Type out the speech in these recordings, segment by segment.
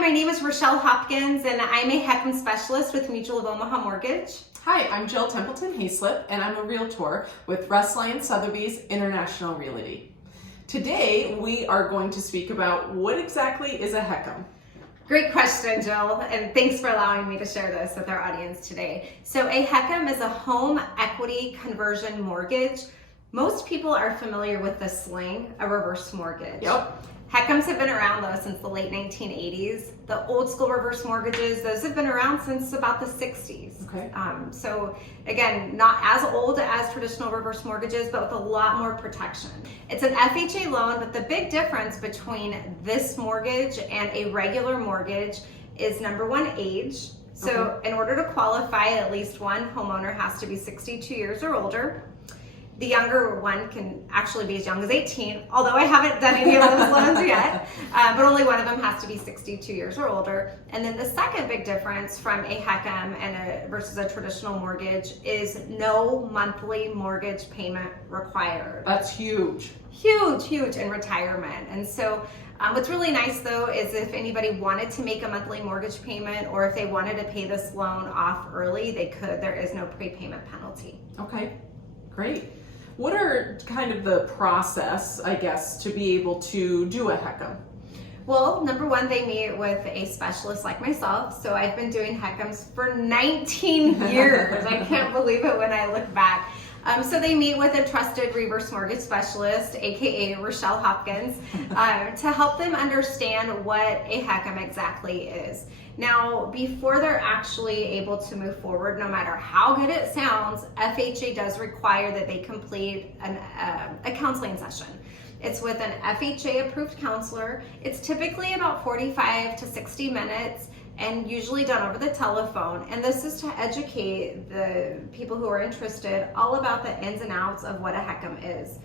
my name is Richelle Hopkins, and I'm a HECM specialist with Mutual of Omaha Mortgage. Hi, I'm Jill Templeton-Haislip, and I'm a Realtor with Russ Lyon Sotheby's International Realty. Today, we are going to speak about what exactly is a HECM. Great question, Jill, and thanks for allowing me to share this with our audience today. So a HECM is a home equity conversion mortgage. Most people are familiar with the slang, a reverse mortgage. Yep. HECMs have been around though since the late 1980s. The old school reverse mortgages, those have been around since about the 60s. Okay. So again, not as old as traditional reverse mortgages, but with a lot more protection. It's an FHA loan, but the big difference between this mortgage and a regular mortgage is number one, age. So in order to qualify, at least one homeowner has to be 62 years or older. The younger one can actually be as young as 18, although I haven't done any of those loans yet, but only one of them has to be 62 years or older. And then the second big difference from a HECM versus a traditional mortgage is no monthly mortgage payment required. That's huge. Huge in retirement. And so what's really nice though is if anybody wanted to make a monthly mortgage payment or if they wanted to pay this loan off early, they could. There is no prepayment penalty. Okay, great. What are kind of the process, I guess, to be able to do a HECM? Well, number one, they meet with a specialist like myself. So I've been doing HECMs for 19 years. I can't believe it when I look back. So they meet with a trusted reverse mortgage specialist, aka Richelle Hopkins, to help them understand what a HECM exactly is. Now, before they're actually able to move forward, no matter how good it sounds, FHA does require that they complete a counseling session. It's with an FHA approved counselor. It's typically about 45 to 60 minutes and usually done over the telephone. And this is to educate the people who are interested all about the ins and outs of what a HECM is.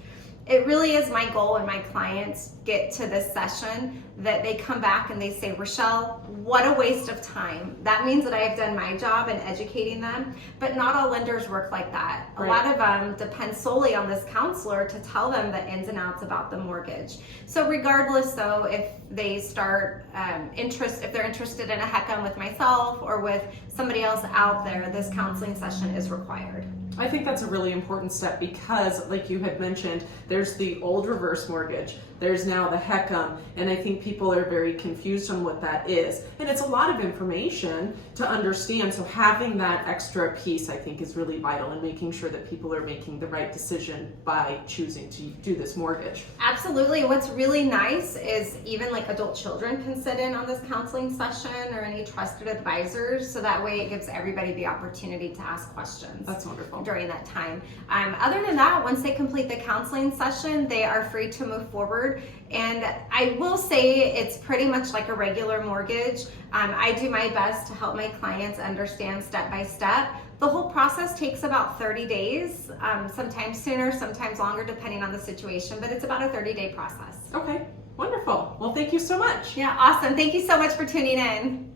It really is my goal when my clients get to this session that they come back and they say, Richelle, what a waste of time. That means that I have done my job in educating them, but not all lenders work like that. Right. A lot of them depend solely on this counselor to tell them the ins and outs about the mortgage. So regardless though, if they start if they're interested in a HECM with myself or with somebody else out there, this counseling session is required. I think that's a really important step because, like you had mentioned, there's the old reverse mortgage, there's now the HECM, and I think people are very confused on what that is. And it's a lot of information to understand, so having that extra piece I think is really vital in making sure that people are making the right decision by choosing to do this mortgage. Absolutely. What's really nice is even like adult children can sit in on this counseling session or any trusted advisors, so that way it gives everybody the opportunity to ask questions. That's wonderful. During that time. Other than that, once they complete the counseling session, they are free to move forward. And I will say it's pretty much like a regular mortgage. I do my best to help my clients understand step by step. The whole process takes about 30 days, sometimes sooner, sometimes longer, depending on the situation, but it's about a 30-day process. Okay, wonderful. Well, thank you so much. Yeah, awesome. Thank you so much for tuning in.